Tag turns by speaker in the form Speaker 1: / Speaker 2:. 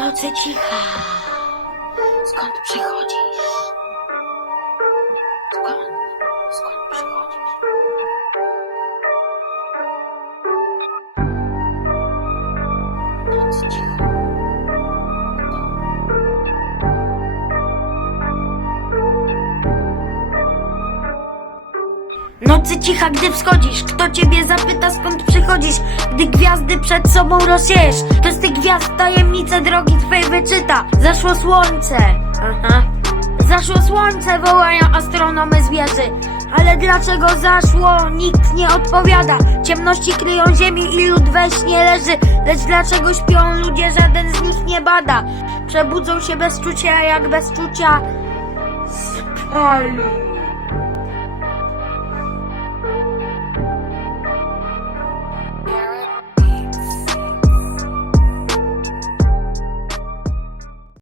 Speaker 1: Nocy cicha. Skąd przychodzisz? Skąd? Skąd przychodzisz? Noc cicha. Nocy cicha, gdy wschodzisz. Kto ciebie zapyta skąd przychodzisz? Gdy gwiazdy przed sobą rozsiejesz To z tych gwiazd tajemnice drogi twej wyczyta. Zaszło słońce. Aha. Zaszło słońce wołają astronomy z wieży. Ale dlaczego zaszło? Nikt nie odpowiada. Ciemności kryją ziemi i lud we śnie leży. Lecz dlaczego śpią ludzie żaden z nich nie bada? Przebudzą się bez czucia jak bez czucia. Spali Yeah.